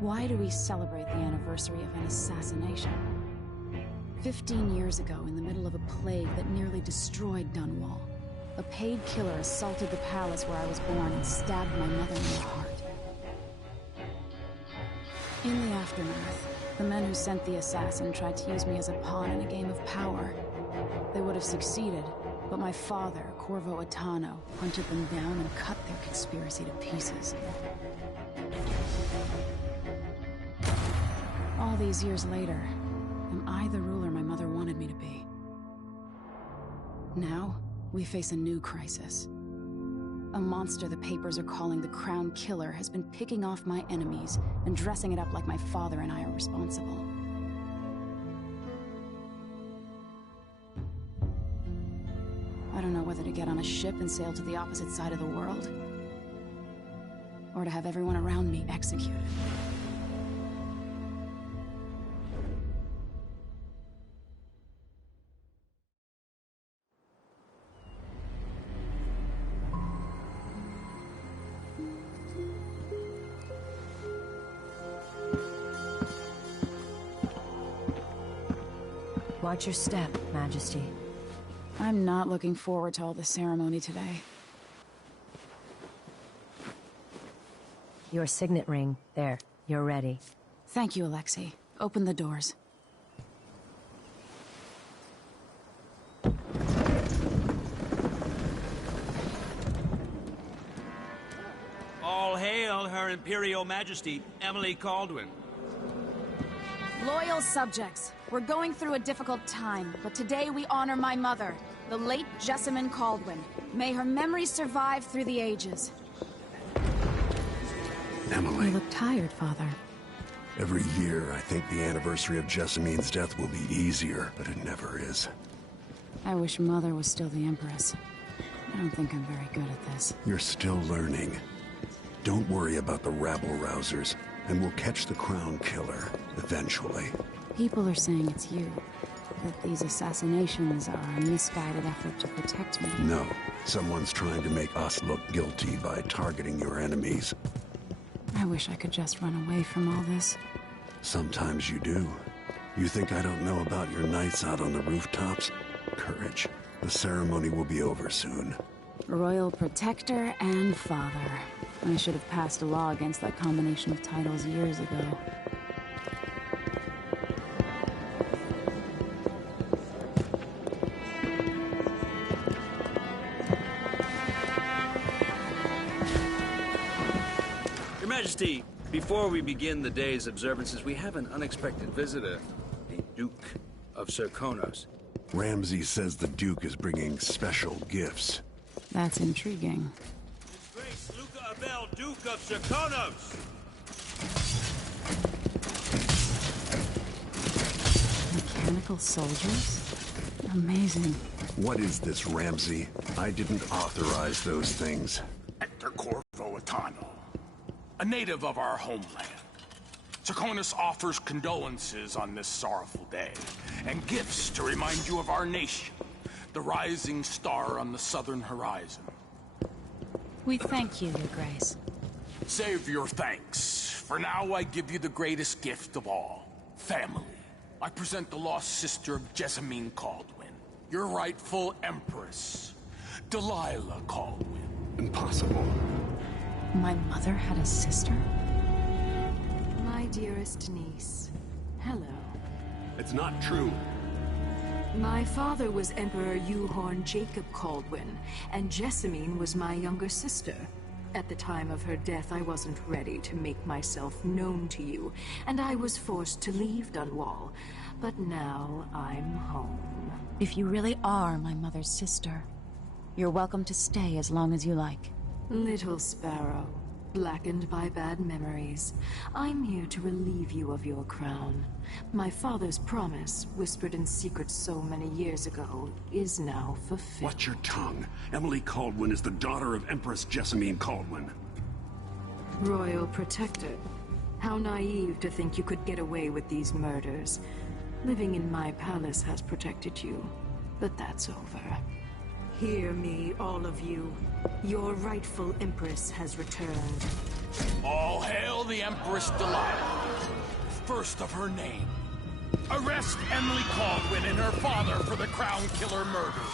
Why do we celebrate the anniversary of an assassination? 15 years ago, in the middle of a plague that nearly destroyed Dunwall, a paid killer assaulted the palace where I was born and stabbed my mother in the heart. In the aftermath, the men who sent the assassin tried to use me as a pawn in a game of power. They would have succeeded, but my father, Corvo, hunted them down and cut their conspiracy to pieces. All these years later, am I the ruler my mother wanted me to be? Now, we face a new crisis. A monster the papers are calling the Crown Killer has been picking off my enemies and dressing it up like my father and I are responsible. I don't know whether to get on a ship and sail to the opposite side of the world, or to have everyone around me executed. Watch your step, Majesty. I'm not looking forward to all the ceremony today. Your signet ring. There. You're ready. Thank you, Alexei. Open the doors. All hail Her Imperial Majesty, Emily Kaldwin. Loyal subjects, we're going through a difficult time, but today we honor my mother, the late Jessamine Kaldwin. May her memory survive through the ages. Emily. You look tired, Father. Every year, I think the anniversary of Jessamine's death will be easier, but it never is. I wish Mother was still the Empress. I don't think I'm very good at this. You're still learning. Don't worry about the rabble-rousers, and we'll catch the Crown Killer, eventually. People are saying it's you. That these assassinations are a misguided effort to protect me. No. Someone's trying to make us look guilty by targeting your enemies. I wish I could just run away from all this. Sometimes you do. You think I don't know about your nights out on the rooftops? Courage. The ceremony will be over soon. Royal Protector and Father. I should have passed a law against that combination of titles years ago. Your Majesty, before we begin the day's observances, we have an unexpected visitor, the Duke of Serkonos. Ramsay says the Duke is bringing special gifts. That's intriguing. His Grace Luca Abel, Duke of Serkonos! Mechanical soldiers? Amazing. What is this, Ramsay? I didn't authorize those things. Hector Corvo, a native of our homeland. Serkonos offers condolences on this sorrowful day, and gifts to remind you of our nation, the rising star on the southern horizon. We thank you, Your Grace. Save your thanks. For now, I give you the greatest gift of all, family. I present the lost sister of Jessamine Kaldwin, your rightful empress, Delilah Kaldwin. Impossible. My mother had a sister? My dearest niece, hello. It's not true. My father was Emperor Yuhorn Jacob Kaldwin, and Jessamine was my younger sister. At the time of her death, I wasn't ready to make myself known to you, and I was forced to leave Dunwall. But now I'm home. If you really are my mother's sister, you're welcome to stay as long as you like. Little sparrow, blackened by bad memories, I'm here to relieve you of your crown. My father's promise, whispered in secret so many years ago, is now fulfilled. Watch your tongue. Emily Kaldwin is the daughter of Empress Jessamine Kaldwin. Royal Protector. How naive to think you could get away with these murders. Living in my palace has protected you, but that's over. Hear me, all of you. Your rightful Empress has returned. All hail the Empress Delilah, first of her name. Arrest Emily Caldwin and her father for the Crown Killer murder.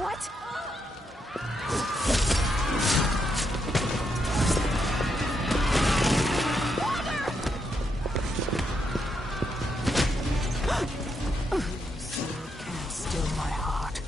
What? Can't still my heart.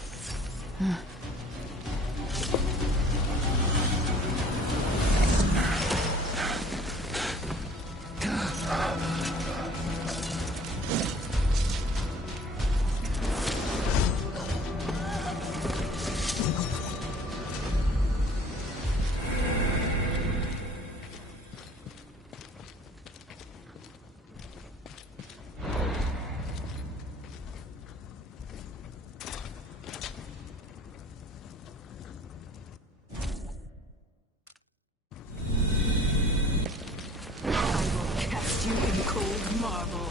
You in cold marble.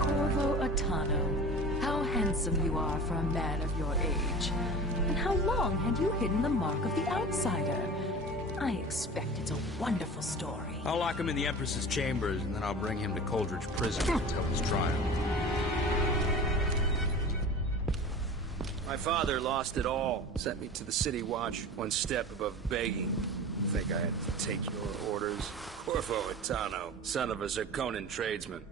Corvo Atano, how handsome you are for a man of your age. And how long had you hidden the mark of the outsider? I expect it's a wonderful story. I'll lock him in the Empress's chambers, and then I'll bring him to Coldridge Prison to tell his trial. My father lost it all. Sent me to the City Watch, one step above begging. Think I had to take your orders? Corvo Atano, son of a Zirconan tradesman.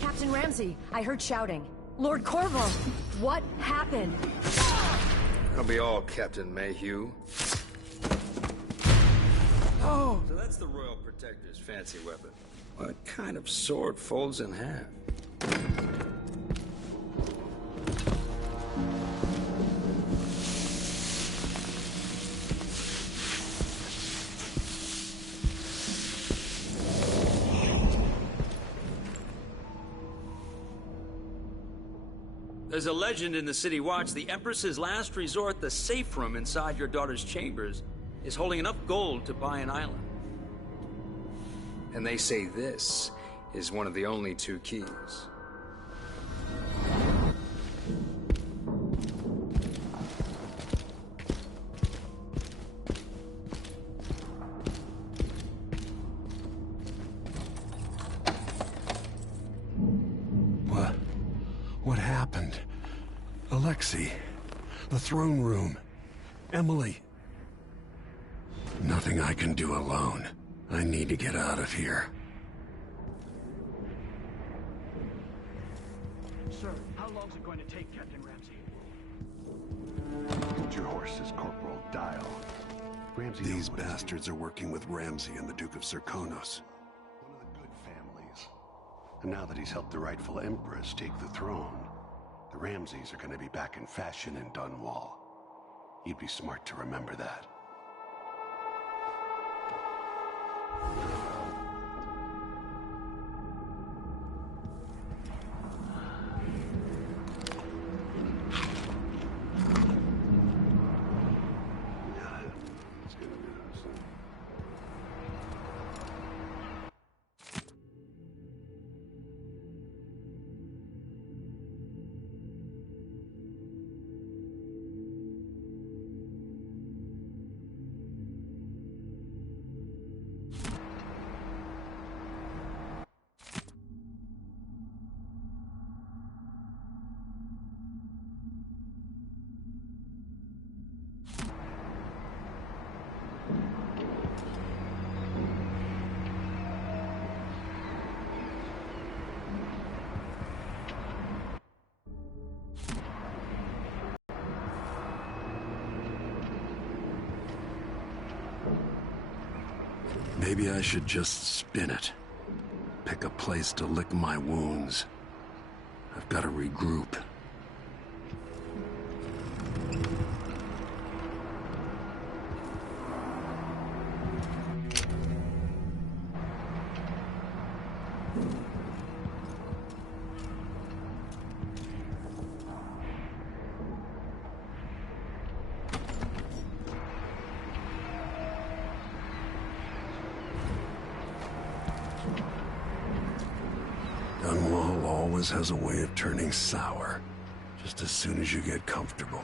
Captain Ramsey, I heard shouting. Lord Corvo, what happened? I'll be all Captain Mayhew. Oh, so that's the Royal Protector's fancy weapon. What kind of sword folds in half? There's a legend in the City Watch. The Empress's last resort, the safe room inside your daughter's chambers, is holding enough gold to buy an island. And they say this is one of the only two keys. What happened? Alexei, the throne room, Emily. Nothing I can do alone. I need to get out of here. Sir, how long's it going to take, Captain Ramsey? Hold your horses, Corporal. Dial. Ramsey. These bastards are working with Ramsey and the Duke of Serkonos. One of the good families. And now that he's helped the rightful Empress take the throne, the Ramseys are going to be back in fashion in Dunwall. You'd be smart to remember that. Maybe I should just spin it. Pick a place to lick my wounds. I've got to regroup. Dunwall all always has a way of turning sour, just as soon as you get comfortable.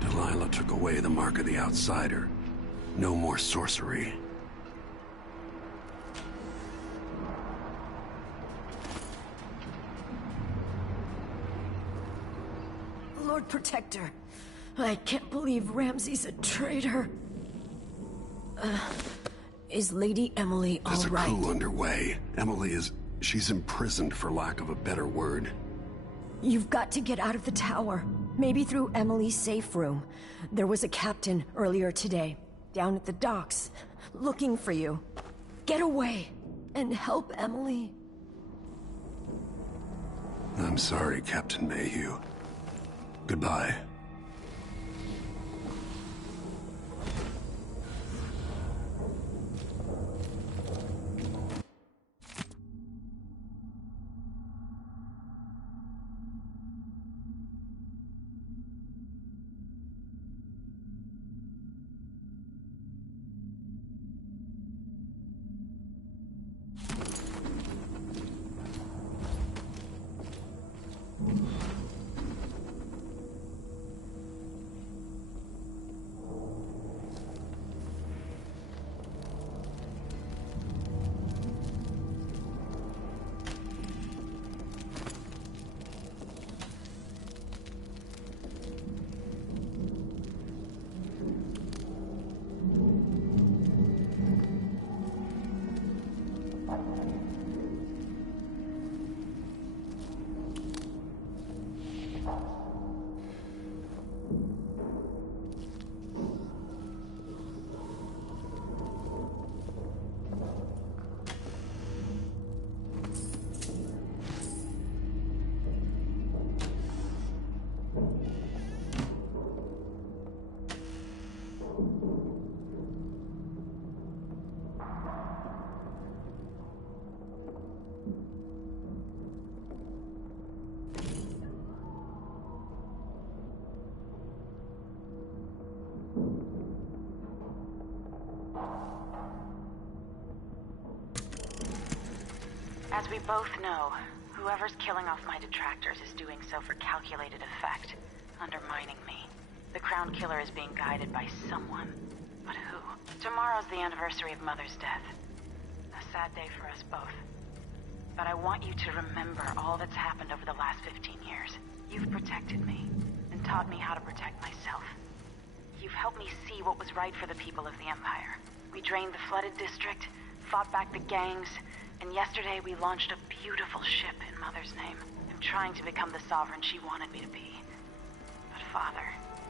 Delilah took away the mark of the outsider. No more sorcery. Lord Protector, I can't believe Ramsey's a traitor. Is Lady Emily all right? There's a coup underway. She's imprisoned for lack of a better word. You've got to get out of the tower. Maybe through Emily's safe room. There was a captain earlier today, down at the docks, looking for you. Get away, and help Emily. I'm sorry, Captain Mayhew. Goodbye. As we both know, whoever's killing off my detractors is doing so for calculated effect, undermining me. The Crown Killer is being guided by someone. But who? Tomorrow's the anniversary of Mother's death. A sad day for us both. But I want you to remember all that's happened over the last 15 years. You've protected me, and taught me how to protect myself. You've helped me see what was right for the people of the Empire. We drained the flooded district, fought back the gangs, and yesterday we launched a beautiful ship in Mother's name. I'm trying to become the sovereign she wanted me to be. But Father,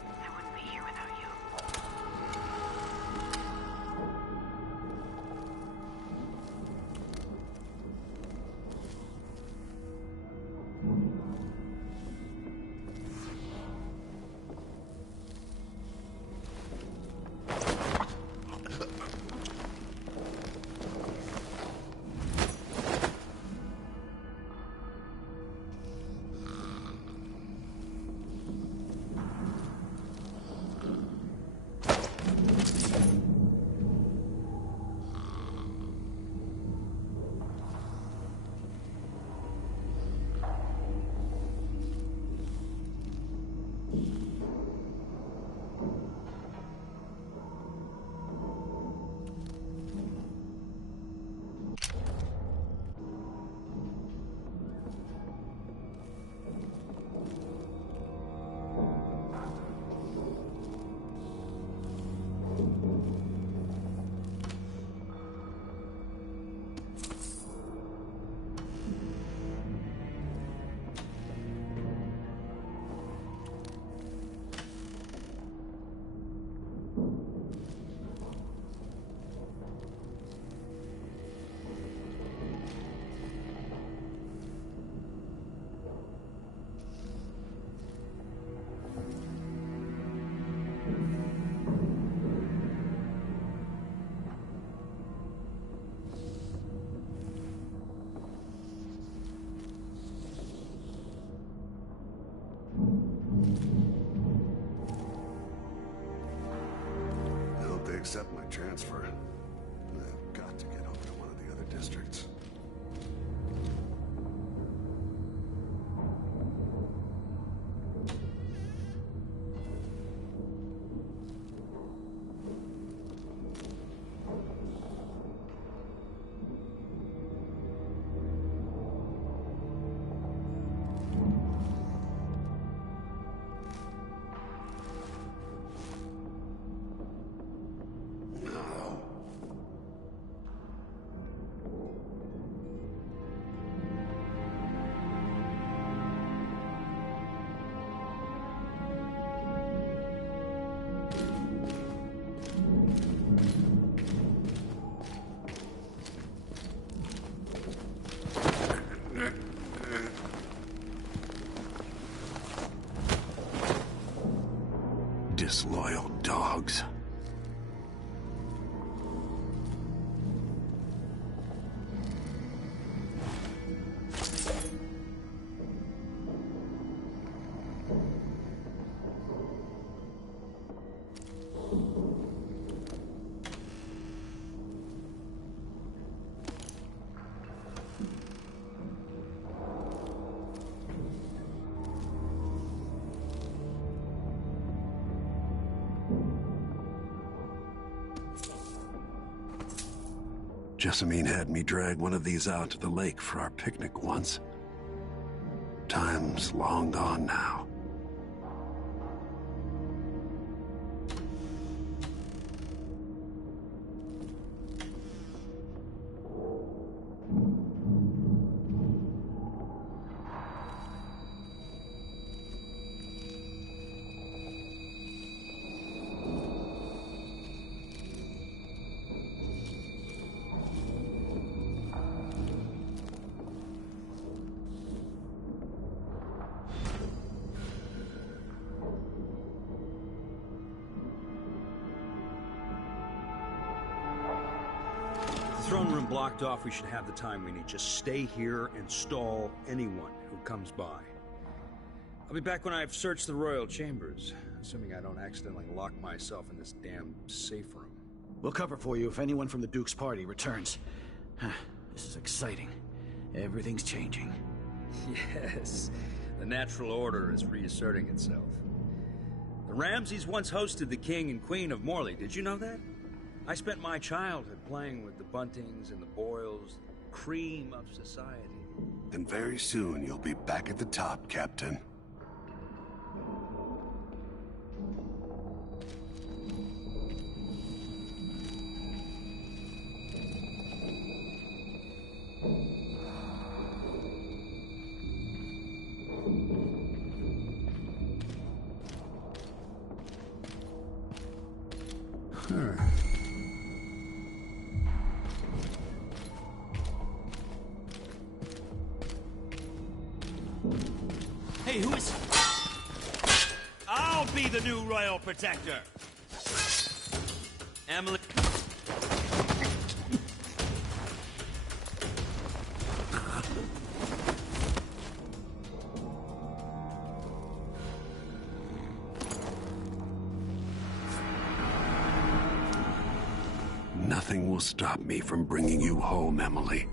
I wouldn't be here without you. Accept my transfer. districts. Disloyal dogs. Jessamine had me drag one of these out to the lake for our picnic once. Time's long gone now. Throne room blocked off, we should have the time we need. Just stay here and stall anyone who comes by. I'll be back when I've searched the royal chambers, assuming I don't accidentally lock myself in this damn safe room. We'll cover for you if anyone from the Duke's party returns. This is exciting. Everything's changing. Yes, the natural order is reasserting itself. The Ramseys once hosted the King and Queen of Morley, did you know that? I spent my childhood playing with the Buntings and the Boyles, cream of society. And very soon you'll be back at the top, Captain. Hey, who is... I'll be the new royal protector. Emily... Nothing will stop me from bringing you home, Emily.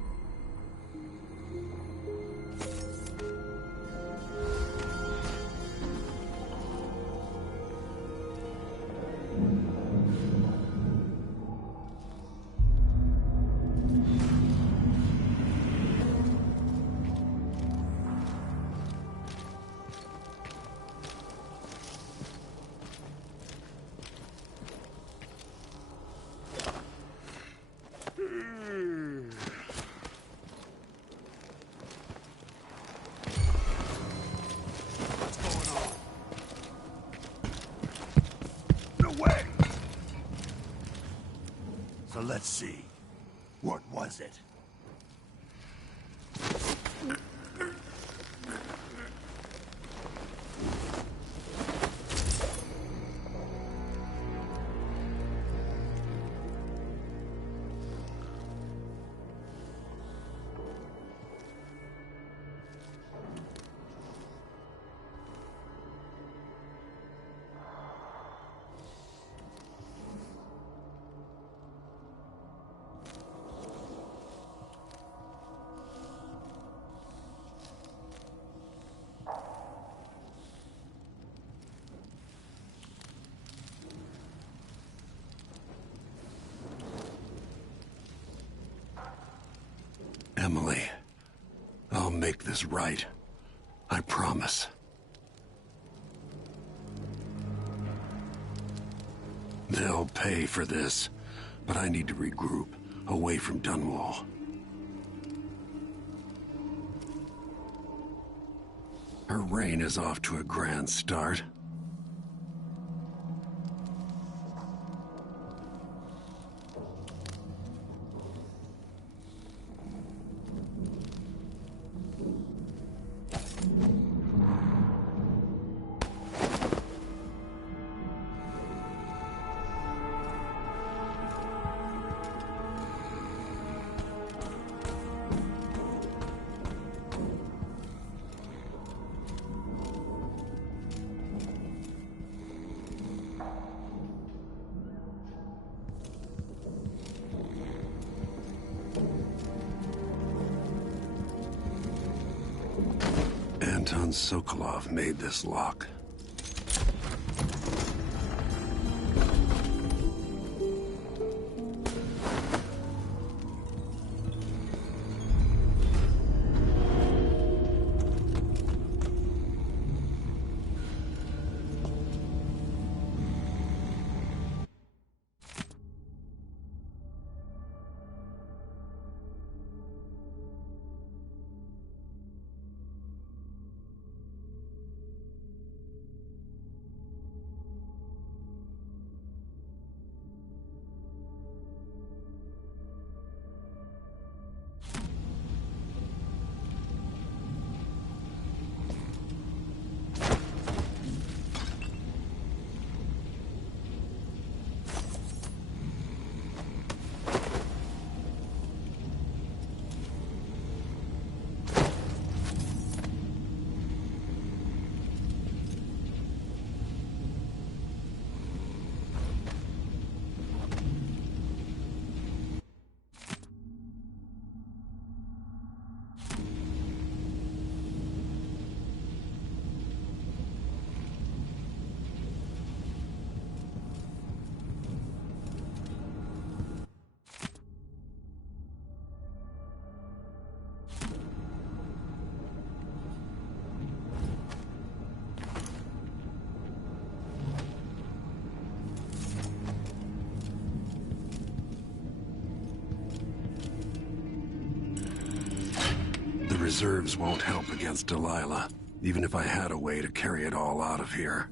Let's see. What was it? Emily, I'll make this right. I promise. They'll pay for this, but I need to regroup, away from Dunwall. Her reign is off to a grand start. Sokolov made this lock. Reserves won't help against Delilah, even if I had a way to carry it all out of here.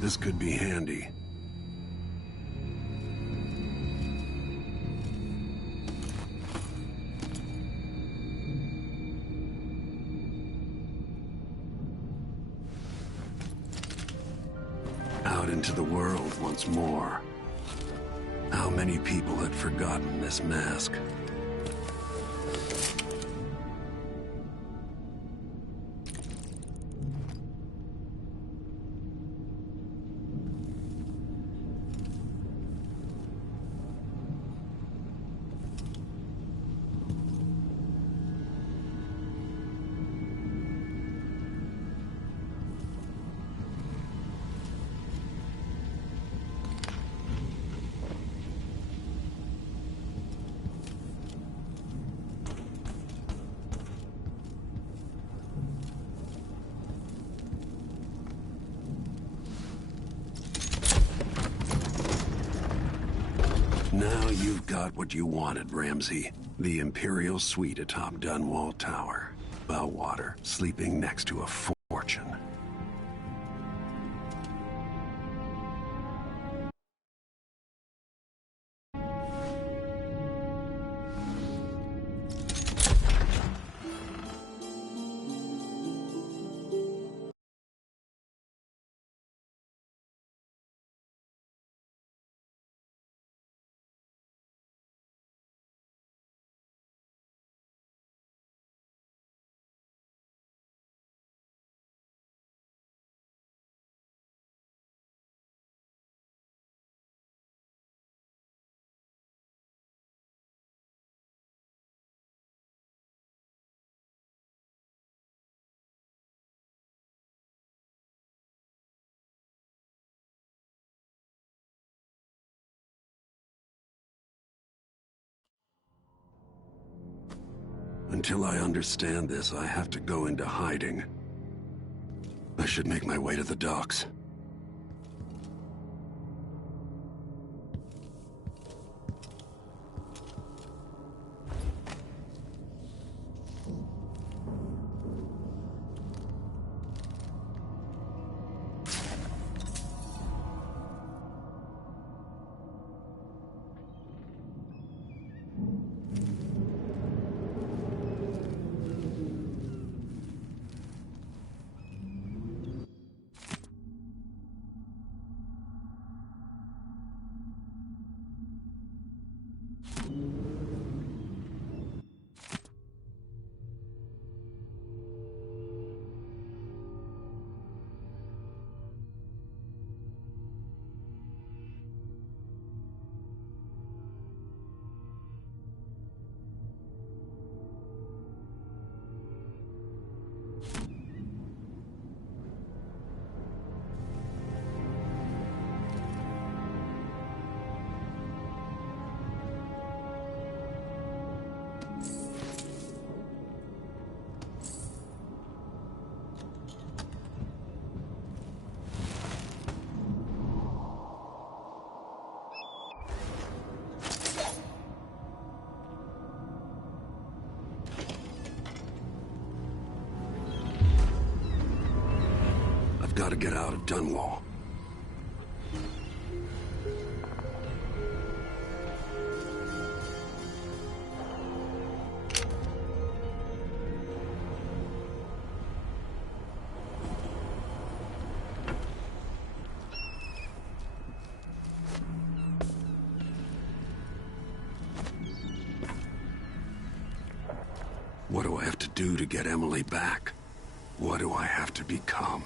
This could be handy. Out into the world once more. How many people had forgotten this mask? Now you've got what you wanted, Ramsey. The Imperial Suite atop Dunwall Tower. Bellwater, sleeping next to a fortune. Until I understand this, I have to go into hiding. I should make my way to the docks. Gotta get out of Dunwall. What do I have to do to get Emily back? What do I have to become?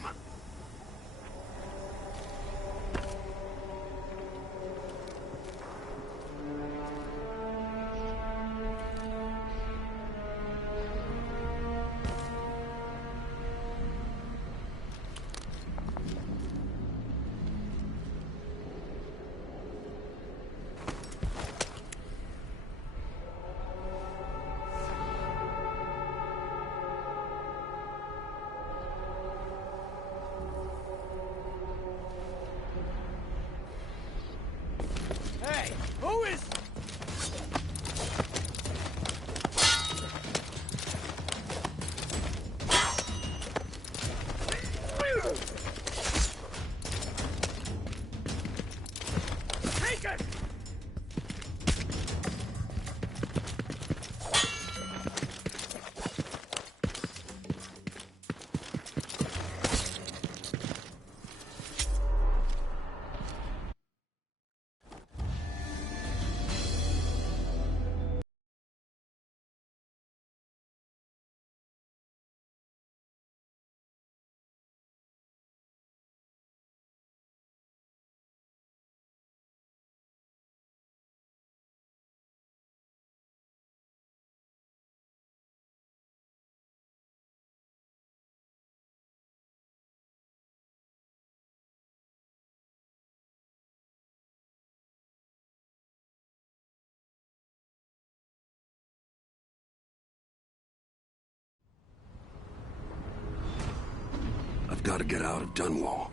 I've got to get out of Dunwall.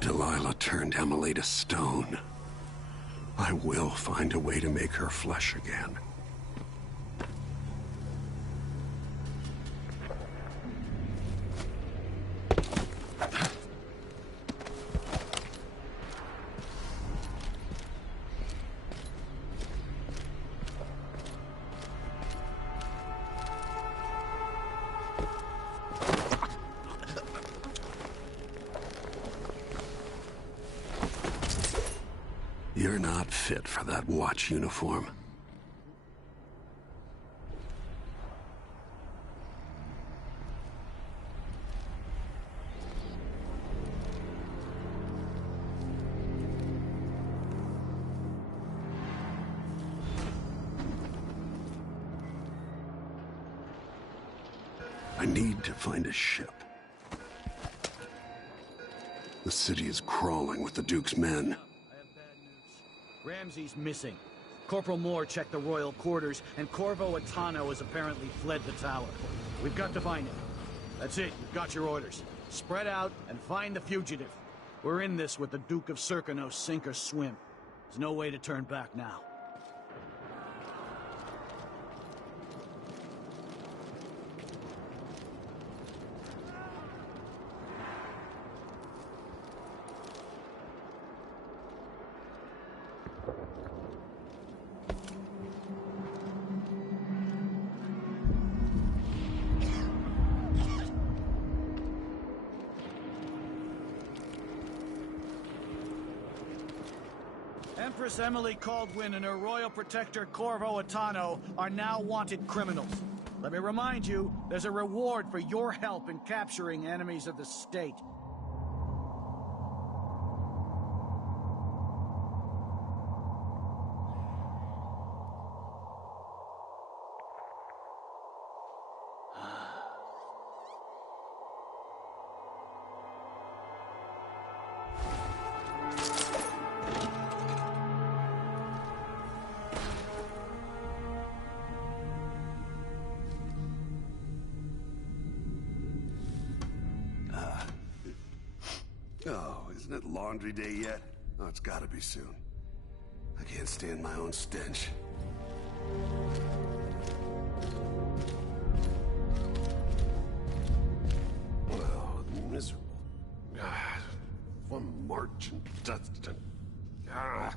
Delilah turned Emily to stone. I will find a way to make her flesh again. You're not fit for that watch uniform. I need to find a ship. The city is crawling with the Duke's men. Ramsey's missing. Corporal Moore checked the royal quarters, and Corvo has apparently fled the tower. We've got to find him. That's it. You've got your orders. Spread out and find the fugitive. We're in this with the Duke of Serkino, sink or swim. There's no way to turn back now. Empress Emily Caldwin and her royal protector Corvo are now wanted criminals. Let me remind you, there's a reward for your help in capturing enemies of the state. Oh, isn't it laundry day yet? Oh, it's gotta be soon. I can't stand my own stench. Oh, miserable. Ah, one march and dust and... Ah.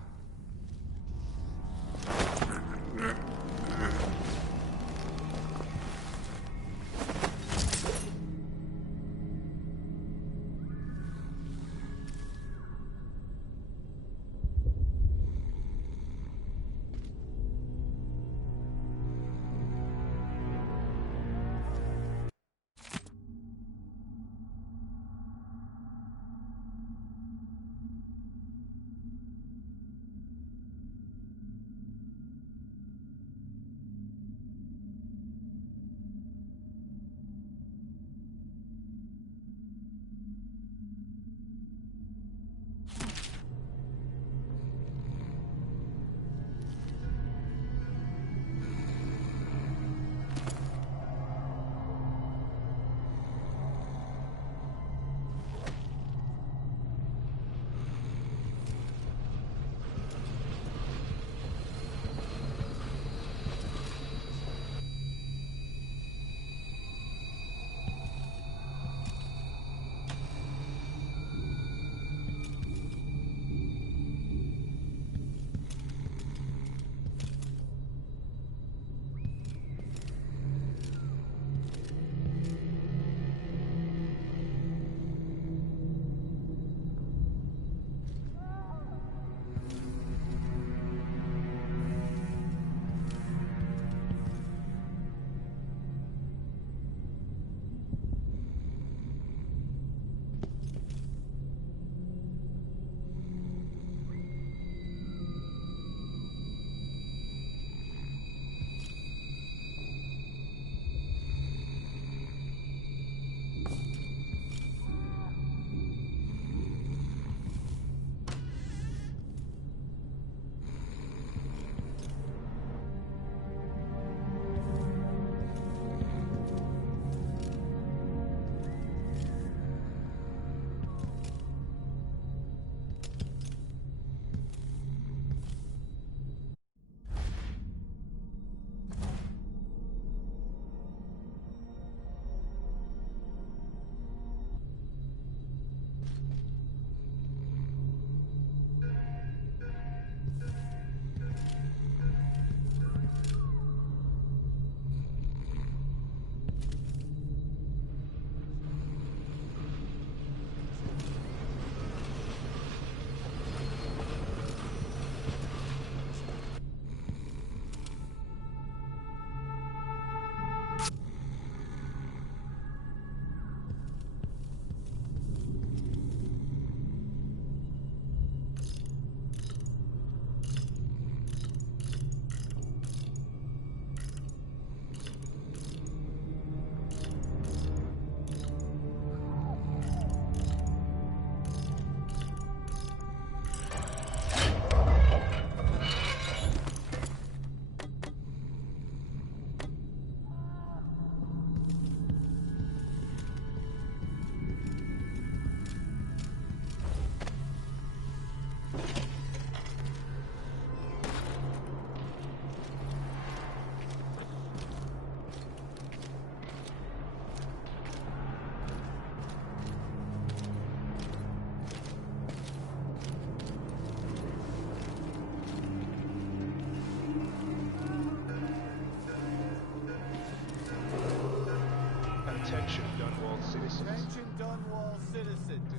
Attention Dunwall citizens.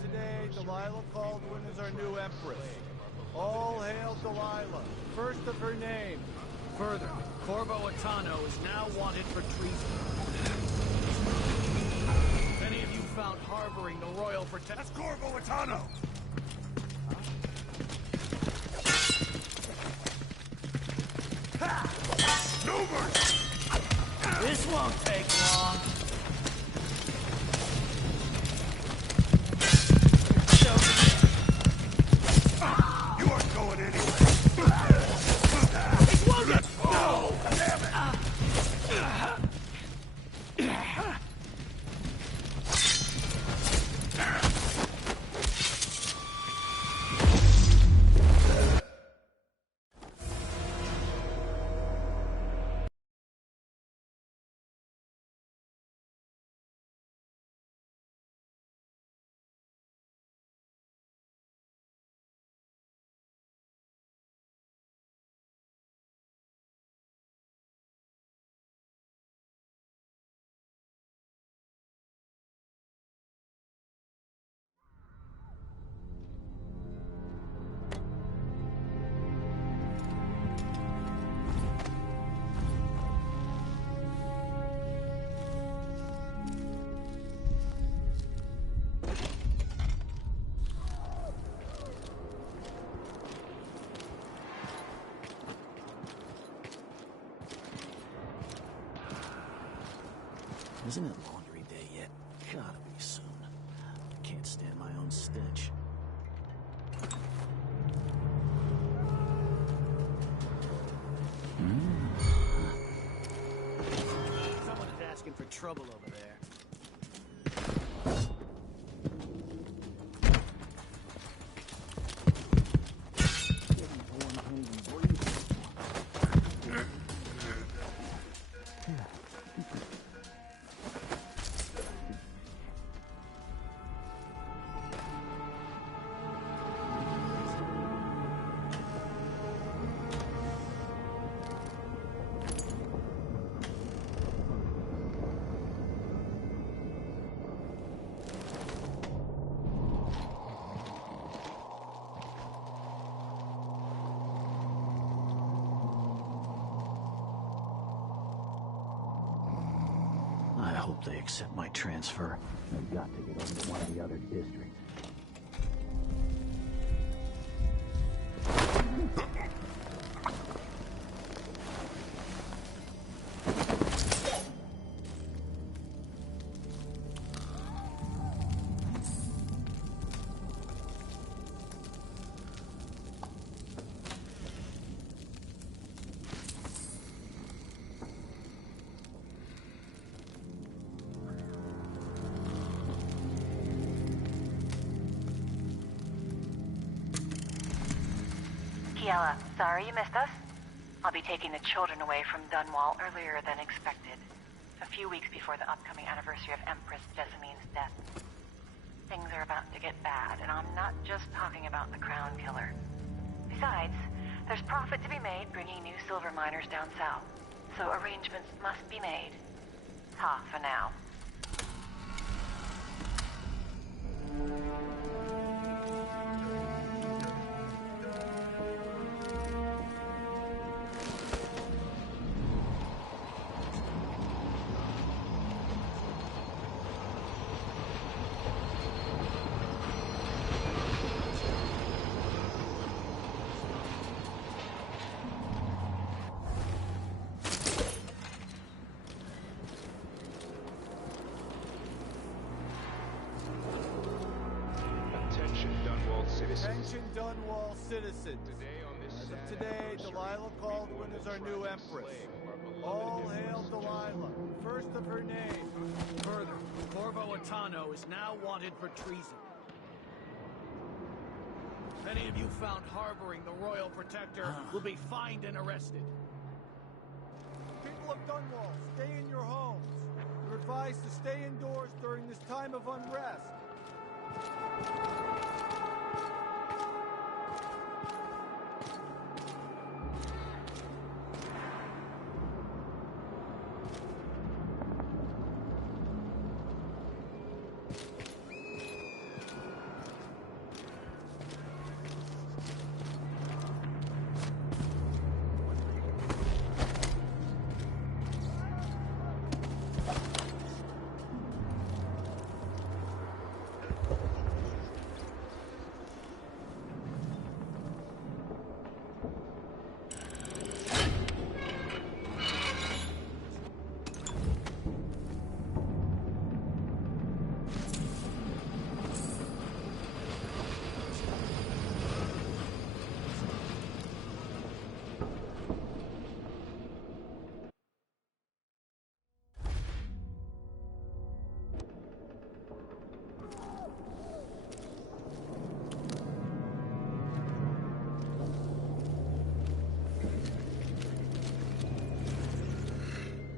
Today, Delilah Caldwin is our new empress. All hail Delilah, first of her name. Further, Corvo Atano is now wanted for treason. Any of you found harboring the royal protector? That's Corvo Atano! No mercy! This won't take long. You aren't going anywhere! No! Damn it! Isn't it laundry day yet? Gotta be soon. I can't stand my own stench. Someone is asking for trouble over there. I hope they accept my transfer. I've got to get over to one of the other districts. Kiela, sorry you missed us. I'll be taking the children away from Dunwall earlier than expected. A few weeks before the upcoming anniversary of Empress Jessamine's death. Things are about to get bad, and I'm not just talking about the Crown Killer. Besides, there's profit to be made bringing new silver miners down south. So arrangements must be made. Ha, for now. Attention Dunwall citizens. As of today, Delilah Caldwin is our new empress. All hail Delilah, first of her name. Further, Corvo Atano is now wanted for treason. Any of you found harboring the royal protector will be fined and arrested. People of Dunwall, stay in your homes. You're advised to stay indoors during this time of unrest.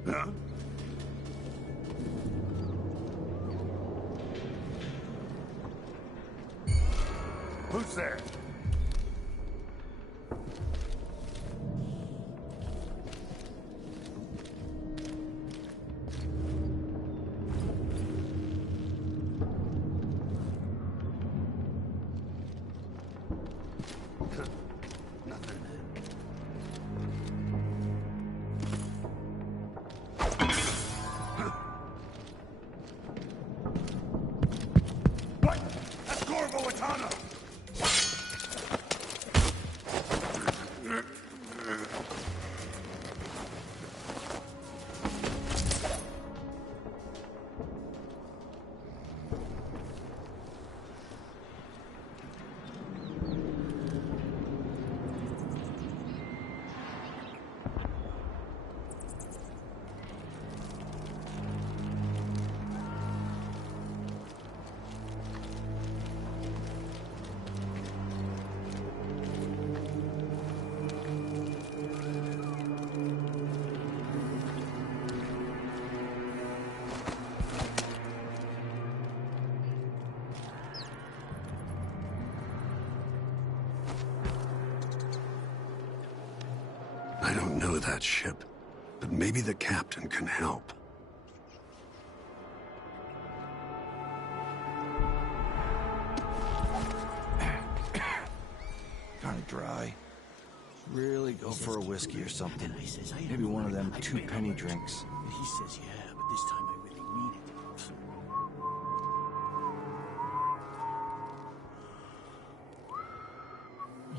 Huh? Who's there? What? That's Corvo. I don't know that ship, but maybe the captain can help. Kinda dry. Really go for a whiskey or something. Maybe one of them 2-penny drinks. He says, yeah, but this time I really mean it.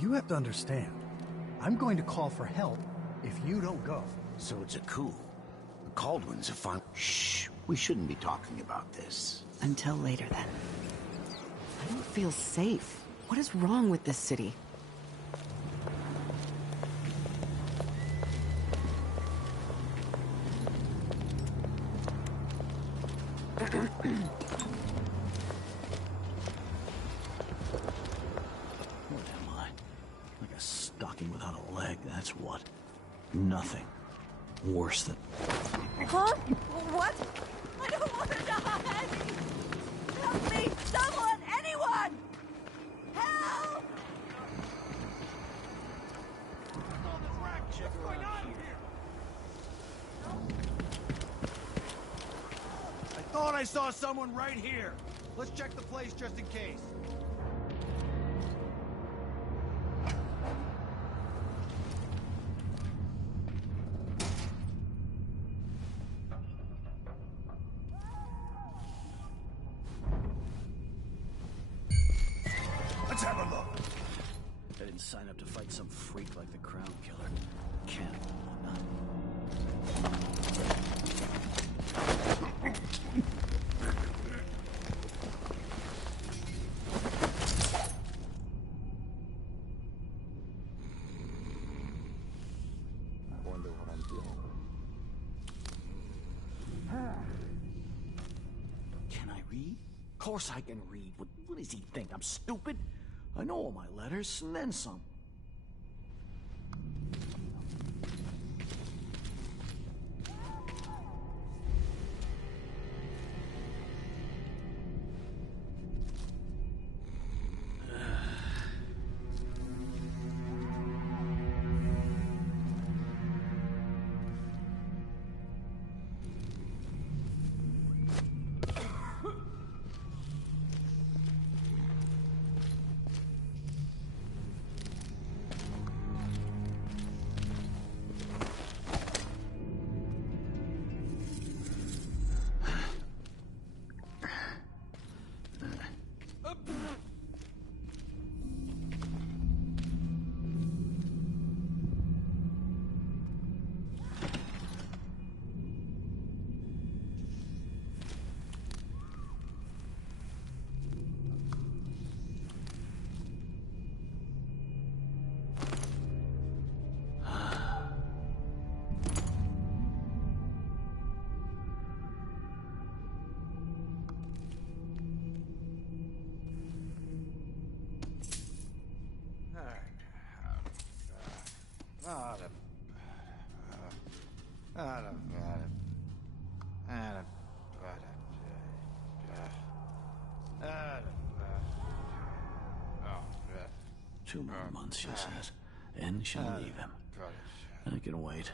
You have to understand. I'm going to call for help if you don't go. So it's a coup. The Caldwins have found... Shh, we shouldn't be talking about this. Until later, then. I don't feel safe. What is wrong with this city? What am I? Like a stocking without a leg, that's what. Nothing. Worse than... Huh? What? I don't want to die! Help me! Someone! Anyone! Help! What's going on here? I thought I saw someone right here. Let's check the place just in case. Let's have a look. I didn't sign up to fight some freak like the Crown Killer. Cannibal. Can I read? Of course I can read. What does he think? I'm stupid? I know all my letters, and then some. 2 more months, she says. Then she'll leave him. I can wait.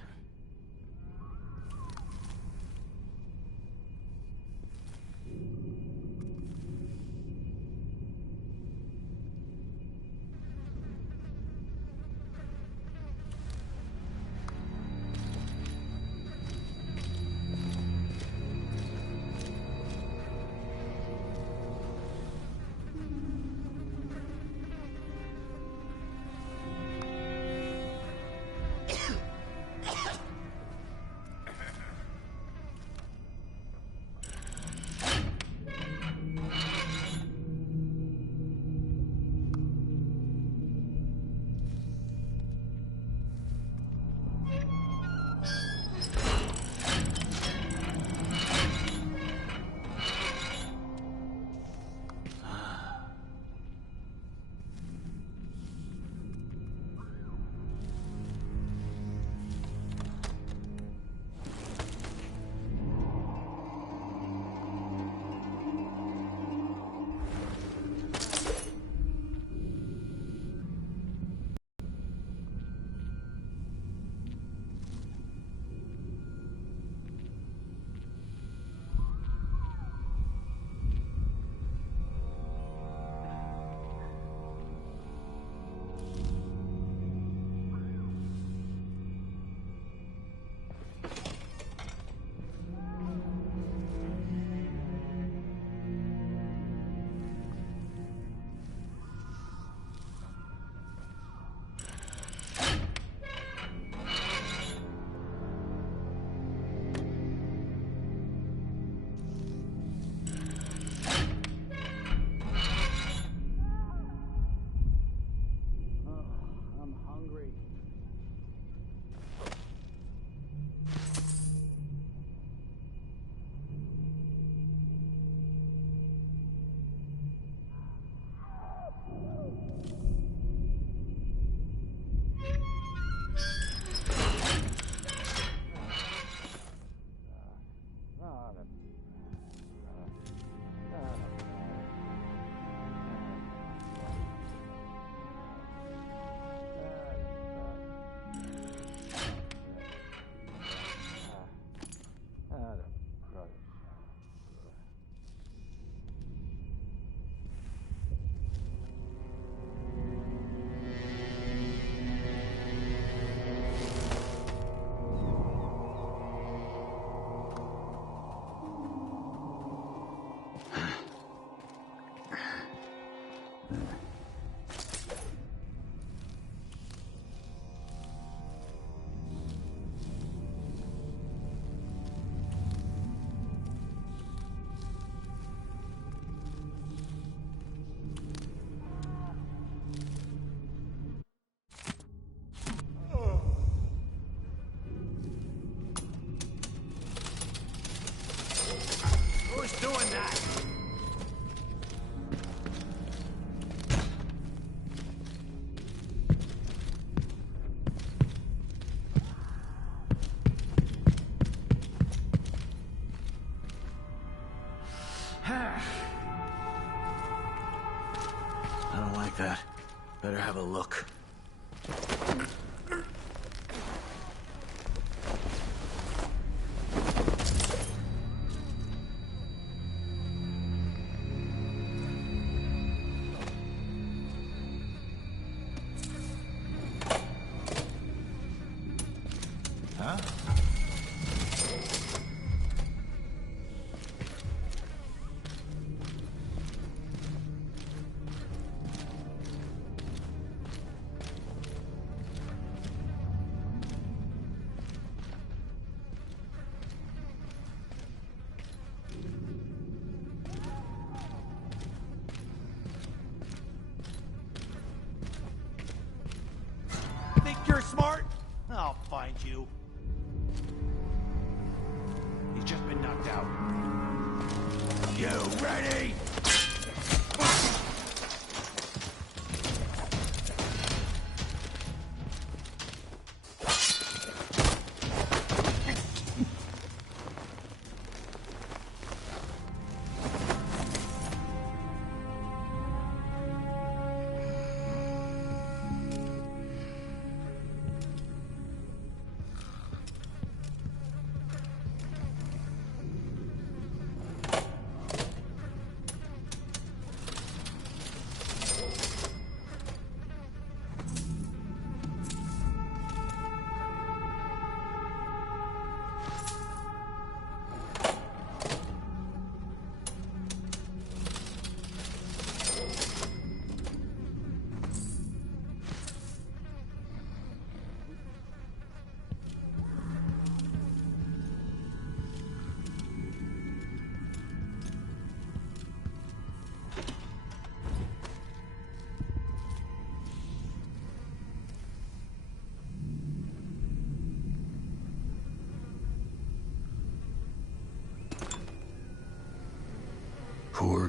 I don't like that. Better have a look. Huh? Think you're smart? I'll find you. He's just been knocked out. You ready?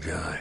guy.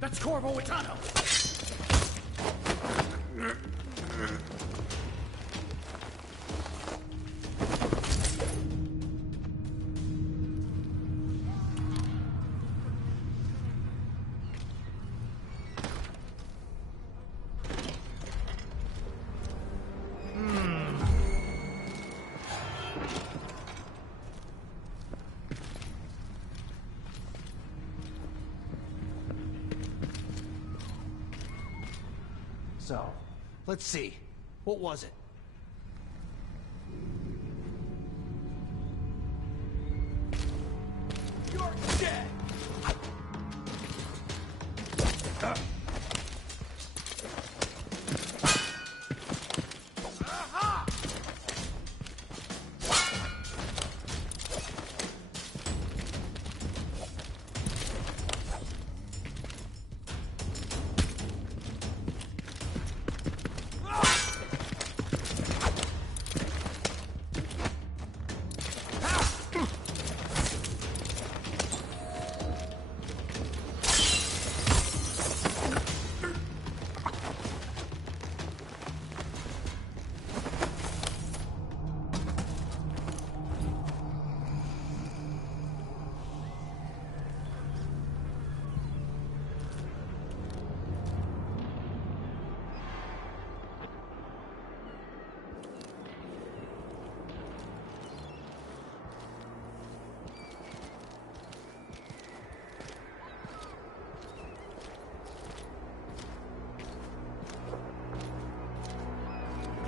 That's Corvo Atano! So, let's see. What was it? You're dead!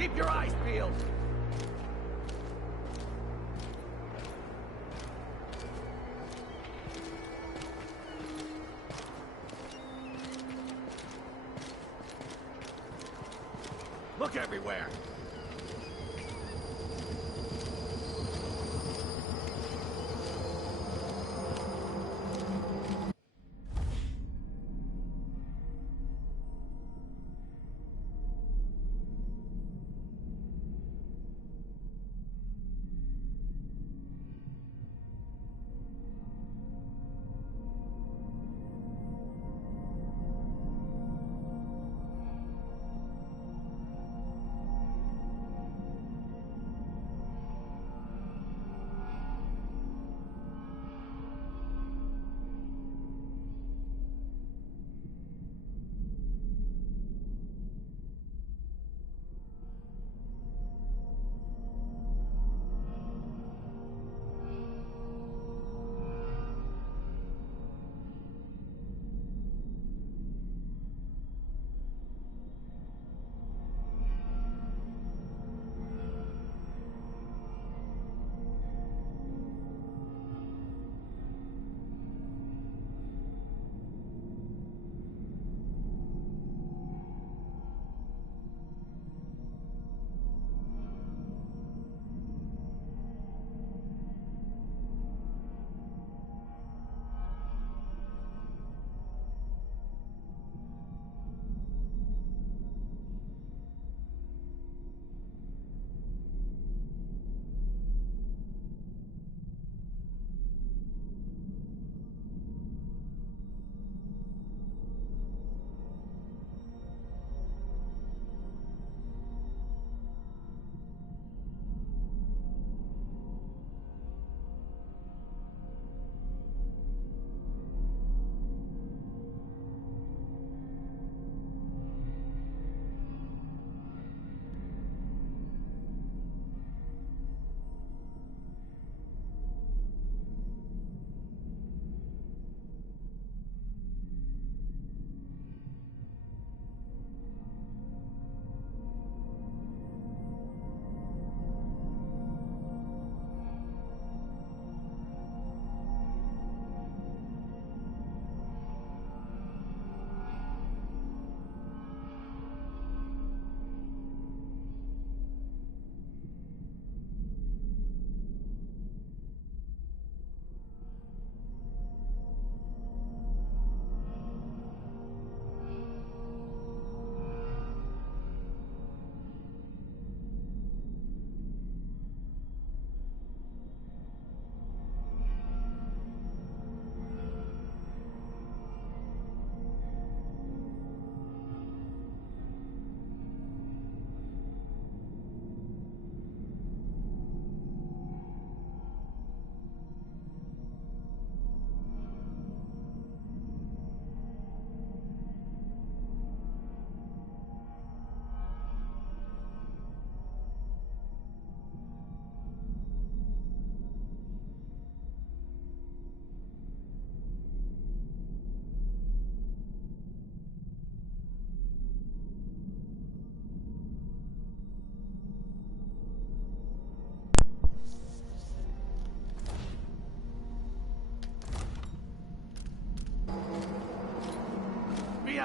Keep your eyes peeled! Look everywhere!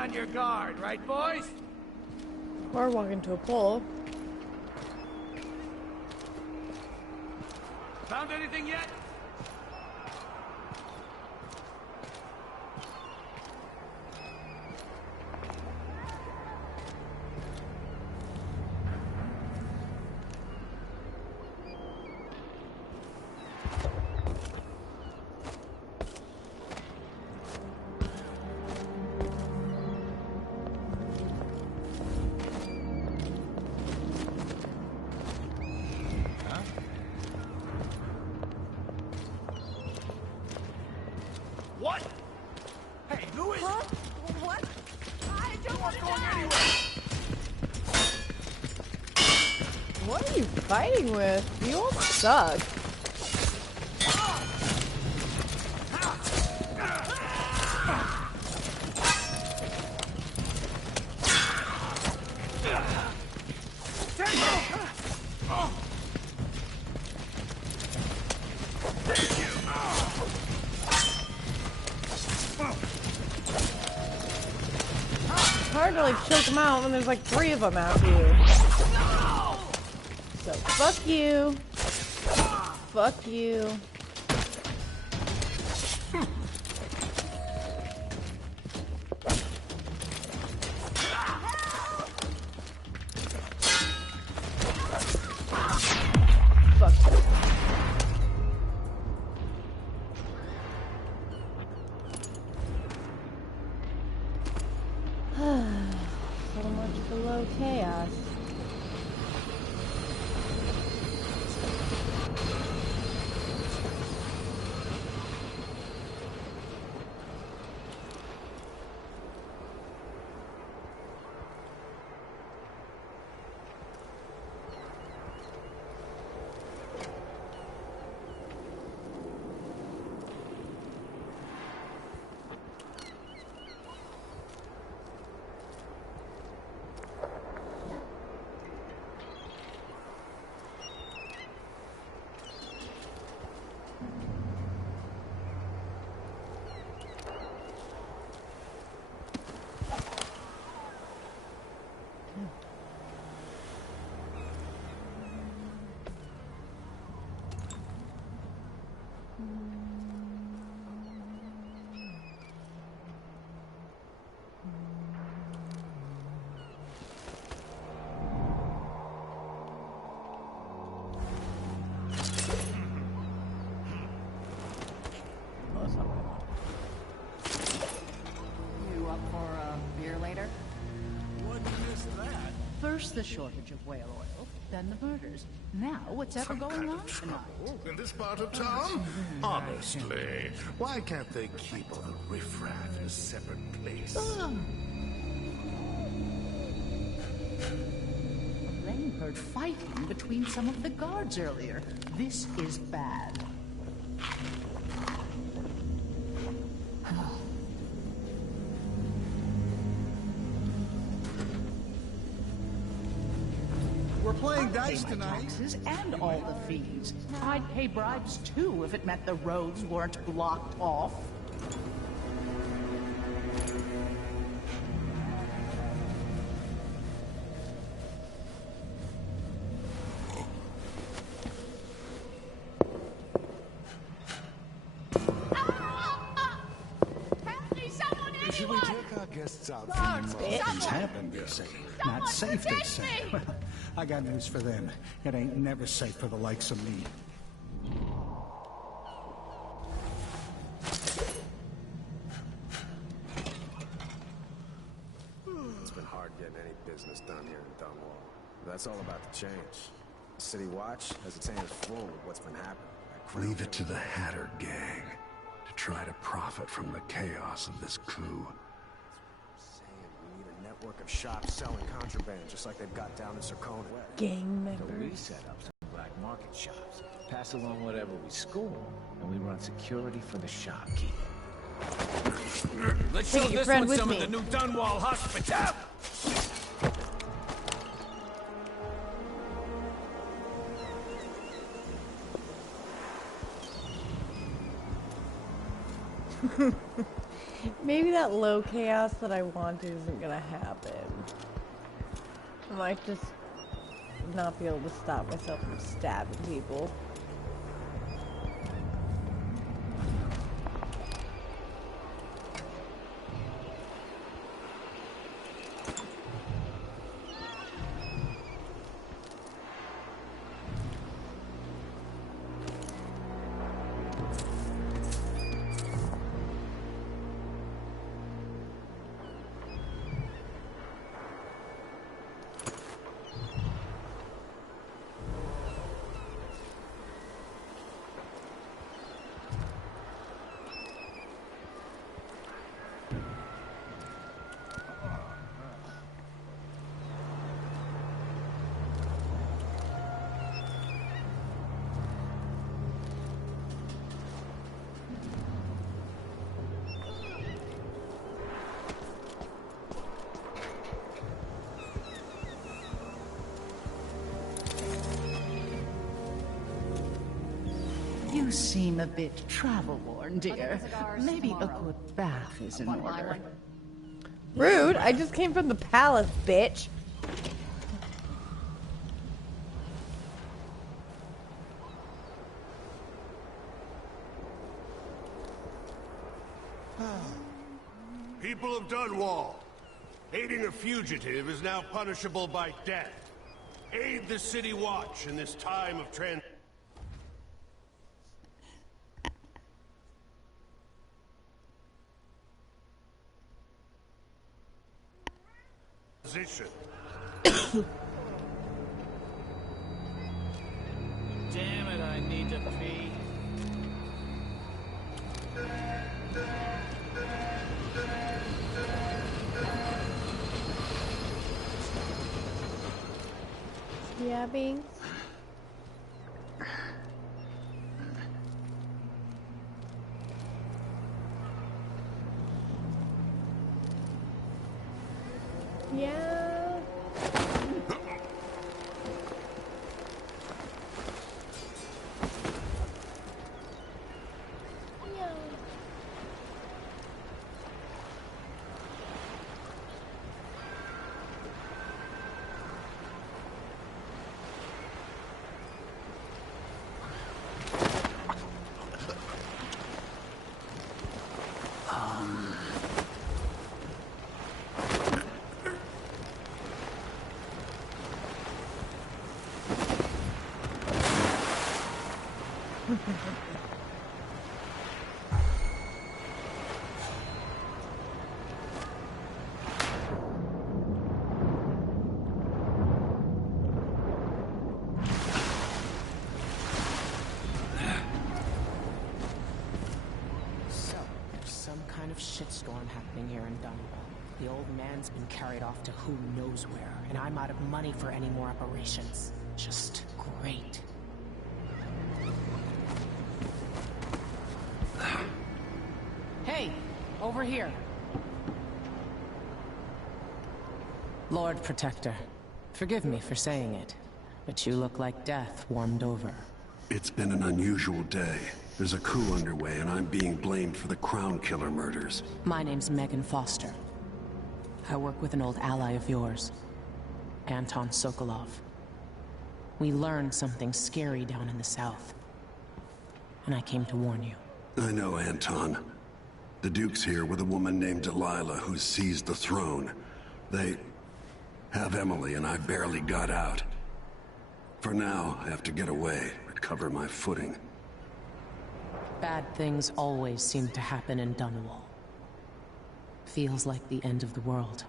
on your guard, right, boys? Or walk into a pole. Found anything yet? What? Hey, Louis! Huh? What? I don't want to Going die! anywhere! What are you fighting with? You all suck. It's hard to like choke them out when there's like 3 of them after you. So fuck you. Fuck you. Fuck you. So much below chaos. You up for a beer later? Wouldn't miss that. First the shortage of whale oil, then the murders. Now what's ever going on tonight? In this part of town? Honestly, why can't they keep all the riffraff in a separate place? Lane heard fighting between some of the guards earlier. This is bad. We're playing I'd dice pay my tonight. taxes and all the fees. I'd pay bribes too if it meant the roads weren't blocked off. Should we take our guests out for Things happen, they say. Not safe, they say. Well, I got news for them. It ain't never safe for the likes of me. It's been hard getting any business done here in Dunwall. But that's all about to change. The City Watch has its hands full with what's been happening. Leave it to the Hatter gang to try to profit from the chaos of this coup. We need a network of shops selling contraband, just like they've got down in Circona. Gang So members. we set up some black market shops, pass along whatever we score, and we run security for the shopkeep. Let's Take show your this friend one with some me. of the new Dunwall hospitality. Maybe that low chaos that I want isn't gonna happen. I might just not be able to stop myself from stabbing people. You seem a bit travel-worn, dear. Maybe a good bath is in order. Rude! I just came from the palace, bitch! People of Dunwall, aiding a fugitive is now punishable by death. Aid the City Watch in this time of transition. Damn it, I need to pee. Yeah, Bing. Yeah. Shitstorm happening here in Dunwall. The old man's been carried off to who knows where, and I'm out of money for any more operations. Just great. Hey, over here. Lord Protector, forgive me for saying it, but you look like death warmed over. It's been an unusual day. There's a coup underway, and I'm being blamed for the Crown Killer murders. My name's Megan Foster. I work with an old ally of yours, Anton Sokolov. We learned something scary down in the south, and I came to warn you. I know Anton. The Duke's here with a woman named Delilah who's seized the throne. They have Emily, and I barely got out. For now, I have to get away, recover my footing. Bad things always seem to happen in Dunwall. Feels like the end of the world.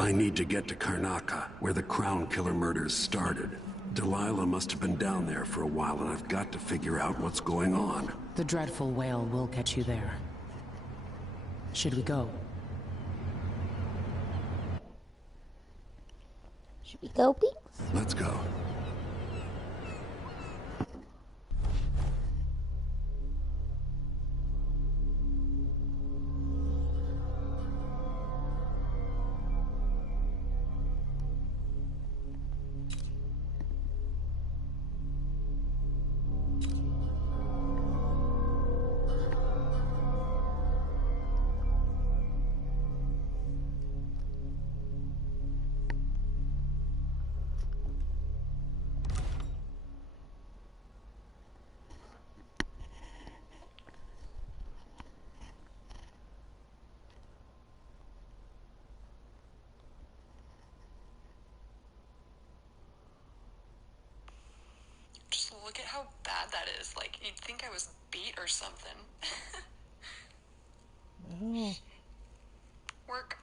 I need to get to Karnaca, where the Crown Killer murders started. Delilah must have been down there for a while, and I've got to figure out what's going on. The dreadful whale will get you there. Should we go? Should we go, please? Let's go. is. Like, you'd think I was beat or something. Oh. Work.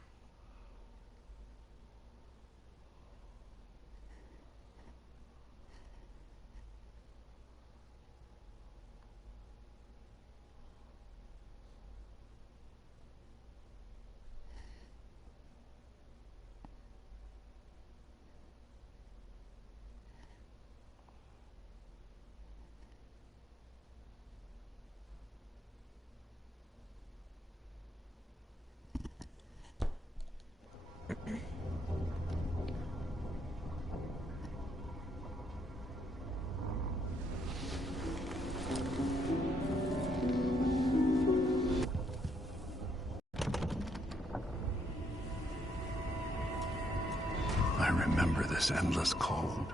I remember this endless cold.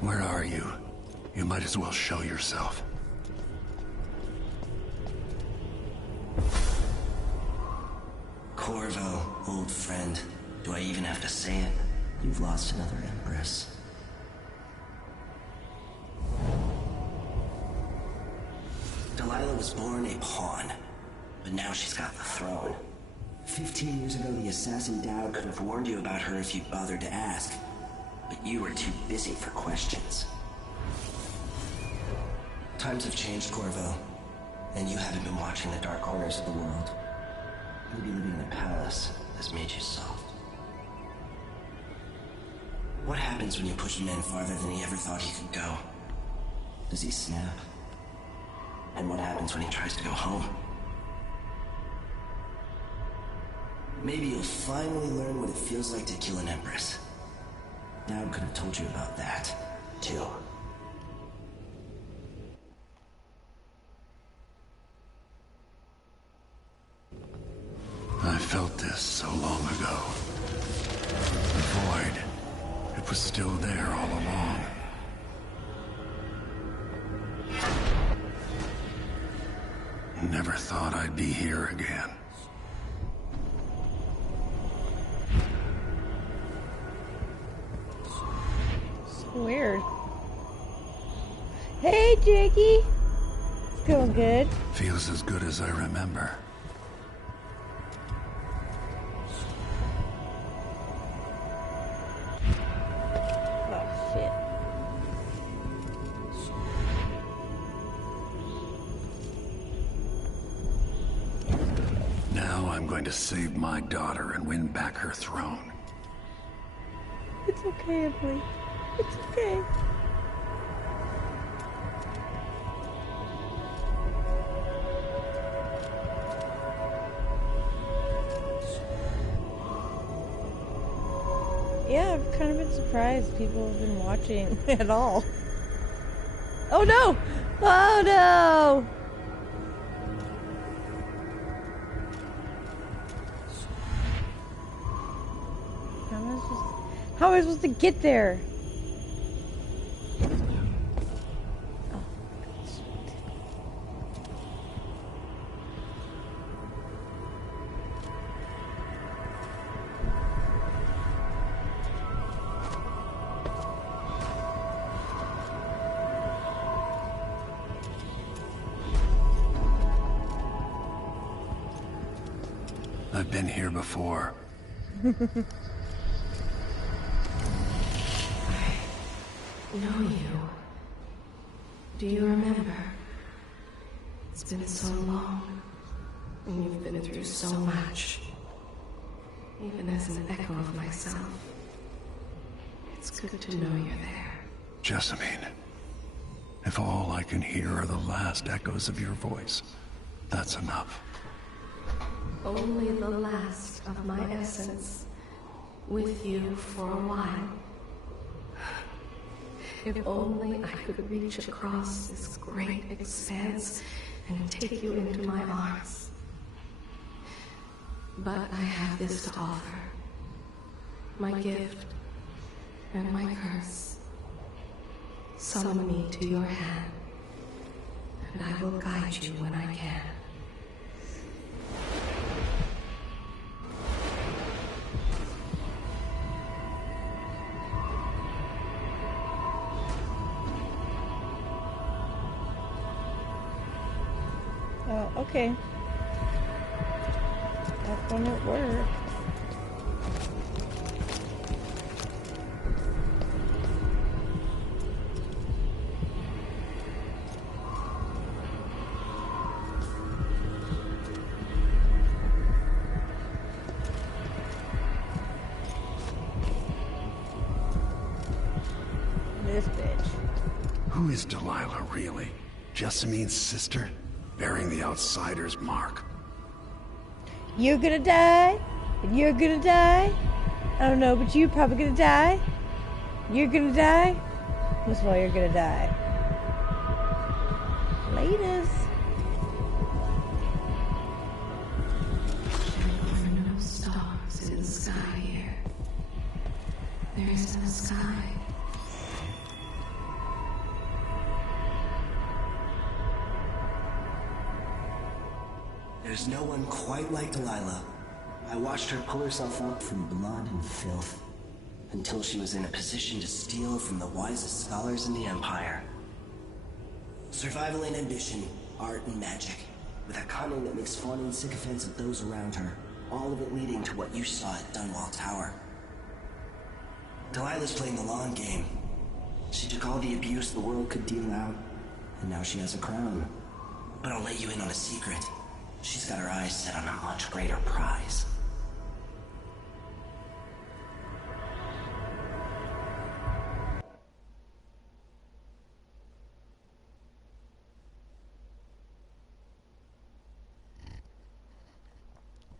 Where are you? You might as well show yourself. Corvo, old friend. Do I even have to say it? You've lost another Empress. Delilah was born a pawn, but now she's got the throne. 15 years ago, the assassin Dowd could have warned you about her if you'd bothered to ask, but you were too busy for questions. Times have changed, Corvo, and you haven't been watching the dark corners of the world. Maybe living in a palace has made you soft. What happens when you push a man farther than he ever thought he could go? Does he snap? And what happens when he tries to go home? Maybe you'll finally learn what it feels like to kill an Empress. Dowd could have told you about that, too. I felt this so long ago. The void. It was still there all along. Never thought I'd be here again. It's weird. Hey, Jakey! It's going good. Feels as good as I remember. Oh, shit. Now I'm going to save my daughter and win back her throne. It's okay, Emily. It's okay. Yeah, I've kind of been surprised people have been watching at all. Oh no! Oh no! How am I supposed to get there? I've been here before. Know you. Do you remember? It's been so long, and you've been through so much. Even as an echo of myself, it's good to know you're there. Jessamine, if all I can hear are the last echoes of your voice, that's enough. Only the last of my essence, with you for a while. If only I could reach across this great expanse and take you into my arms. But I have this to offer. My gift and my curse. Summon me to your hand, and I will guide you when I can. Oh, okay. That's when it worked. This bitch. Who is Delilah, really? Jessamine's sister? Bearing the outsider's mark. You're gonna die, and you're gonna die. I don't know, but you're probably gonna die. You're gonna die. Most of all, you're gonna die. Laters. There are no stars in the sky here. There is no sky. There's no one quite like Delilah. I watched her pull herself up from blood and filth until she was in a position to steal from the wisest scholars in the Empire. Survival and ambition, art and magic, with a cunning that makes fawning sycophants of those around her, all of it leading to what you saw at Dunwall Tower. Delilah's playing the long game. She took all the abuse the world could deal out, and now she has a crown. But I'll let you in on a secret. She's got her eyes set on a much greater prize.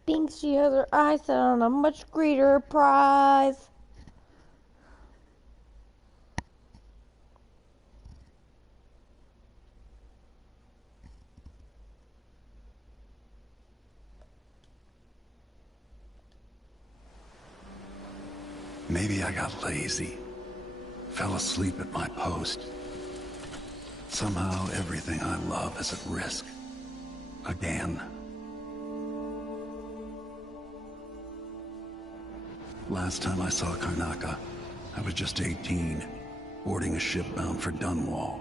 Thinks she has her eyes set on a much greater prize. Maybe I got lazy. Fell asleep at my post. Somehow everything I love is at risk. Again. Last time I saw Karnaca, I was just 18, boarding a ship bound for Dunwall.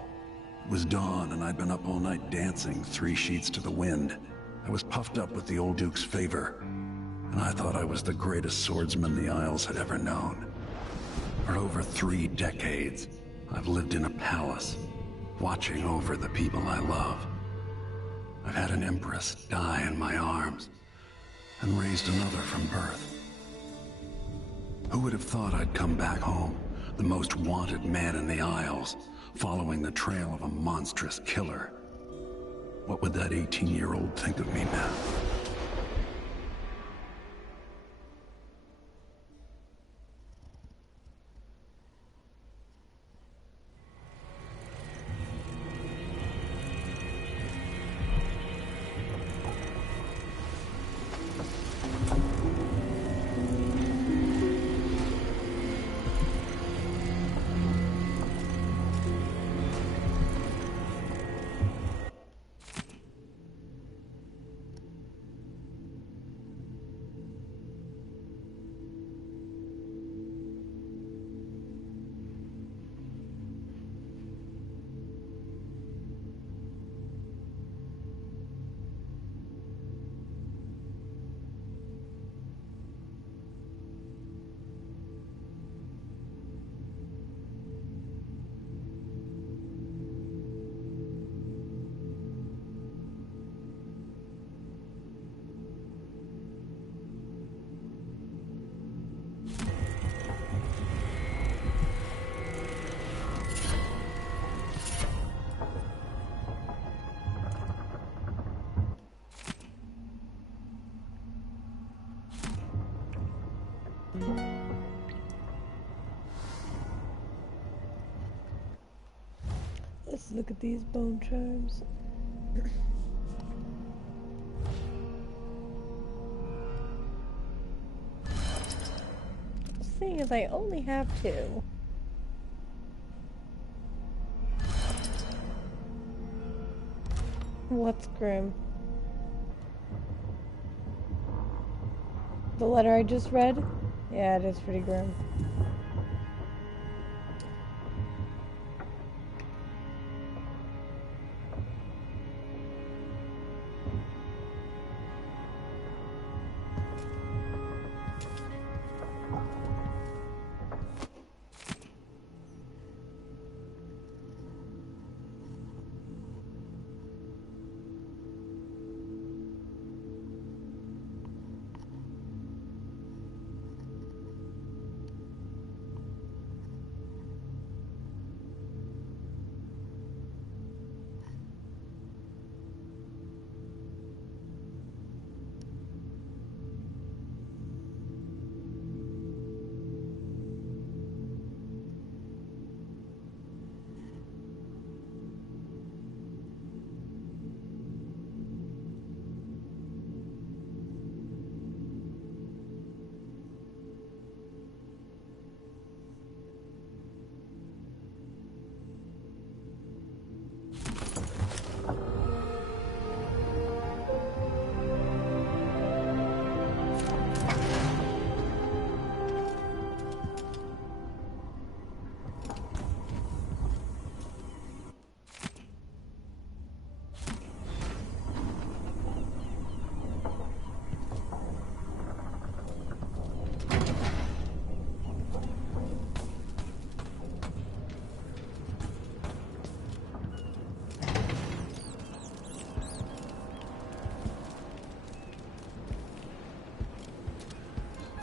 It was dawn and I'd been up all night dancing 3 sheets to the wind. I was puffed up with the old Duke's favor, and I thought I was the greatest swordsman the Isles had ever known. For over 3 decades, I've lived in a palace, watching over the people I love. I've had an empress die in my arms, and raised another from birth. Who would have thought I'd come back home, the most wanted man in the Isles, following the trail of a monstrous killer? What would that 18-year-old think of me now? Let's look at these bone charms. Seeing as I only have 2. What's grim? The letter I just read? Yeah, it is pretty grim.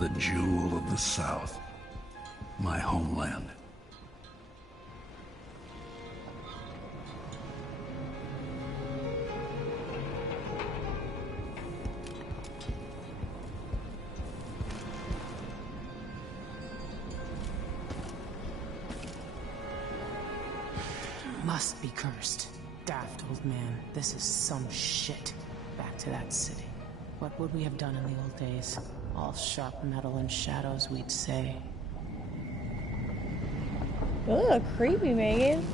The jewel of the South. My homeland. Must be cursed. Daft old man. This is some shit. Back to that city. What would we have done in the old days? All sharp metal and shadows, we'd say. Ugh, creepy, Megan.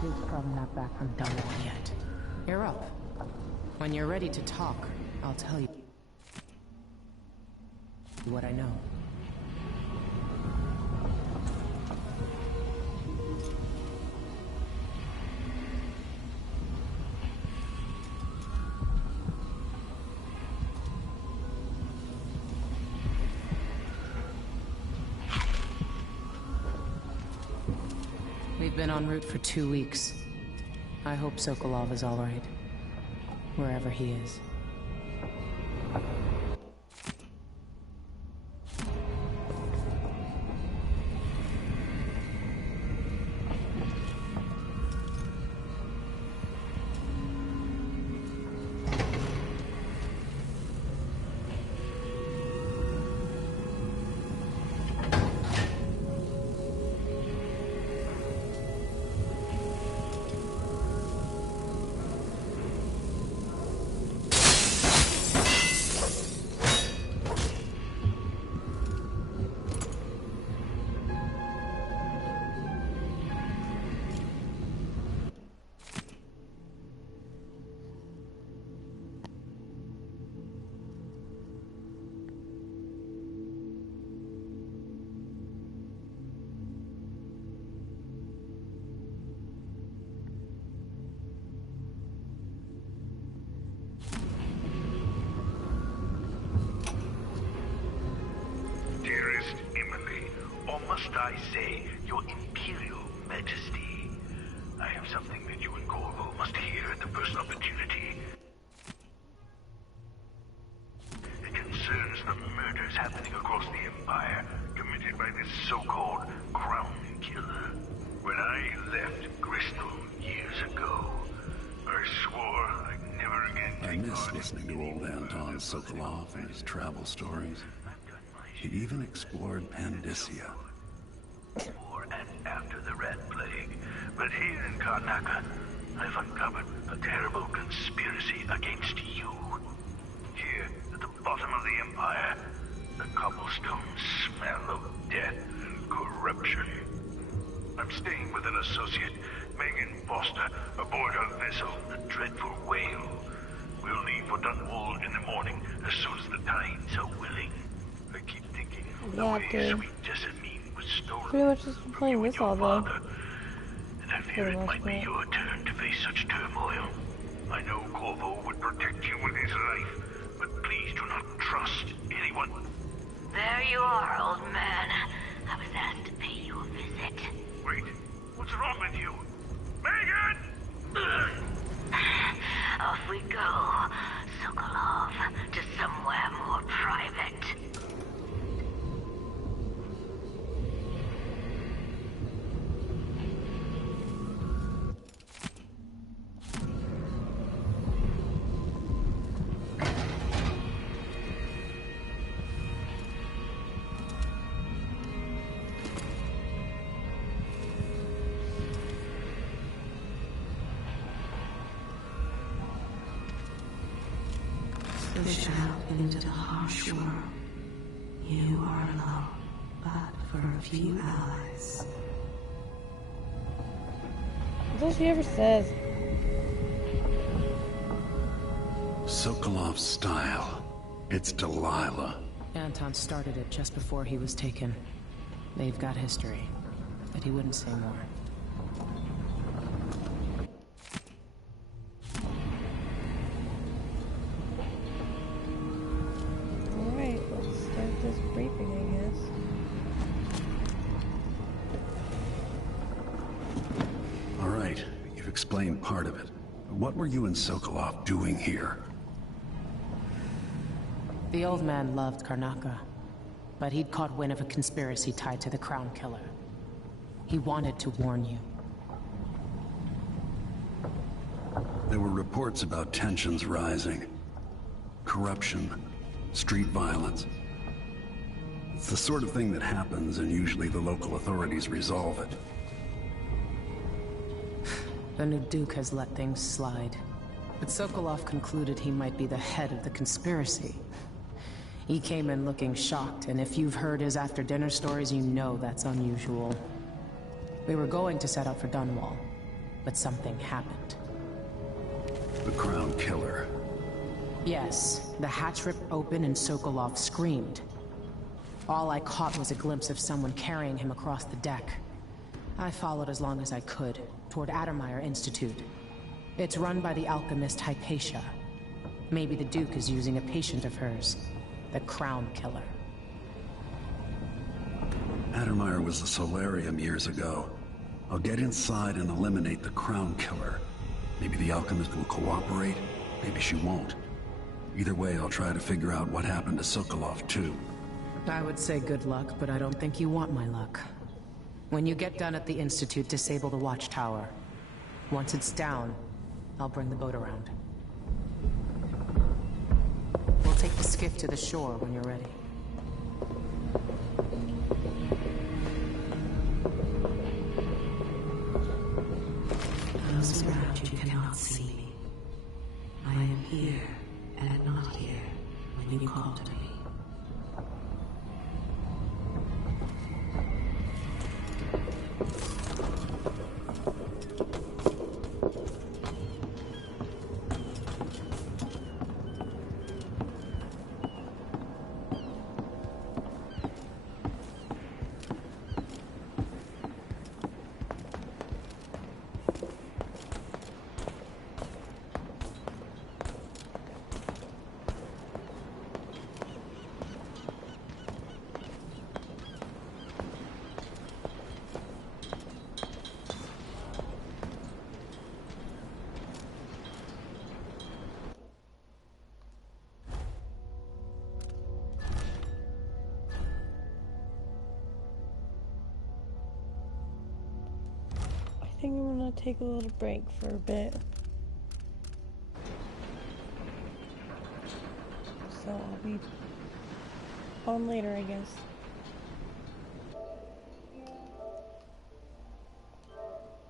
Duke's probably not back from Dunwall yet. You're up. When you're ready to talk, I'll tell you what I know. We've been en route for 2 weeks. I hope Sokolov is all right. Wherever he is. Must I say, Your Imperial Majesty, I have something that you and Corvo must hear at the first opportunity. It concerns the murders happening across the Empire, committed by this so-called Crown Killer. When I left Bristol years ago, I swore I'd never again I take miss part listening to old Anton Sokolov and his travel stories. He even explored Pandyssia. Before and after the Rat Plague. But here in Karnaca, I've uncovered a terrible conspiracy against you. Here, at the bottom of the Empire, the cobblestones smell of death and corruption. I'm staying with an associate, Megan Foster, aboard her vessel, the Dreadful Whale. We'll leave for Dunwall in the morning, as soon as the tides are willing. I keep thinking the way sweet Jessamine was stolen pretty much just been playing this all day. And I fear it might be your turn to face such turmoil. I know Corvo would protect you with his life, but please do not trust anyone. There you are, old man. I was asked to pay you a visit. Wait, what's wrong with you? Megan! Off we go, Sokolov, to somewhere more private. Fish out into the harsh world. You are alone, but for a few allies. That's all she ever says. Sokolov's style. It's Delilah. Anton started it just before he was taken. They've got history, but he wouldn't say more. Alright, let's start this briefing, I guess. All right, you've explained part of it. What were you and Sokolov doing here? The old man loved Karnaca, but he'd caught wind of a conspiracy tied to the Crown Killer. He wanted to warn you. There were reports about tensions rising. Corruption, street violence. It's the sort of thing that happens, and usually the local authorities resolve it. The new Duke has let things slide, but Sokolov concluded he might be the head of the conspiracy. He came in looking shocked, and if you've heard his after-dinner stories, you know that's unusual. We were going to set out for Dunwall, but something happened. The Crown Killer. Yes, the hatch ripped open and Sokolov screamed. All I caught was a glimpse of someone carrying him across the deck. I followed as long as I could, toward Addermeyer Institute. It's run by the alchemist Hypatia. Maybe the Duke is using a patient of hers, the Crown Killer. Addermeyer was a solarium years ago. I'll get inside and eliminate the Crown Killer. Maybe the alchemist will cooperate, maybe she won't. Either way, I'll try to figure out what happened to Sokolov, too. I would say good luck, but I don't think you want my luck. When you get done at the Institute, disable the watchtower. Once it's down, I'll bring the boat around. We'll take the skiff to the shore when you're ready. Those around you cannot see me. I am here and not here when you call to me. I think I'm gonna take a little break for a bit. So I'll be on later, I guess.